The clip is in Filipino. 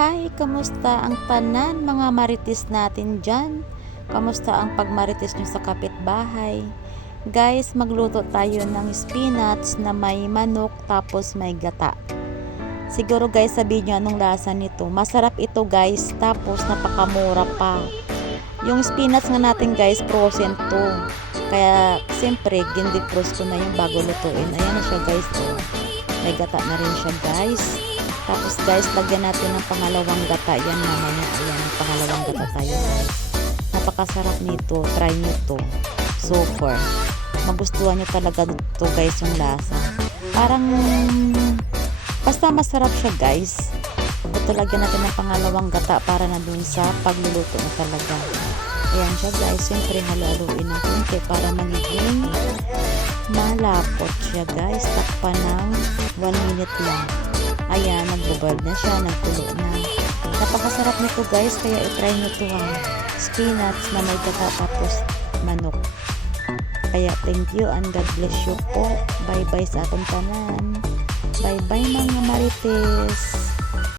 Hi, kamusta ang tanan mga marites natin dyan? Kamusta ang pagmarites nyo sa kapitbahay? Guys, magluto tayo ng spinach na may manok tapos may gata. Siguro guys, sabihin nyo anong lasa nito. Masarap ito guys, tapos napakamura pa. Yung spinach nga natin guys, frozen to. Kaya, siyempre, gindifrost ko na yung bago lutuin. Ayan na siya guys, oh. May gata na rin siya guys. Tapos guys, lagyan natin ng pangalawang gata. Yan naman yan. Ayan, pangalawang gata tayo guys. Napakasarap nito. Try nyo to. Super. Magustuhan nyo talaga to guys yung lasa. Parang, basta masarap siya guys. Ito lagyan natin ng pangalawang gata para na dun sa pagluluto na talaga. Ayan siya guys. Siyempre halo-haluin ng konti para magiging malapot siya guys. Takpan ng 1 minute lang. Ayan, nagbo-boil na siya, nagkulo na. Napakasarap nito guys, kaya i-try nyo to ha. Spinach na may gata tapos manok. Kaya thank you and God bless you po. Bye bye sa atong tanan. Bye bye mga marites.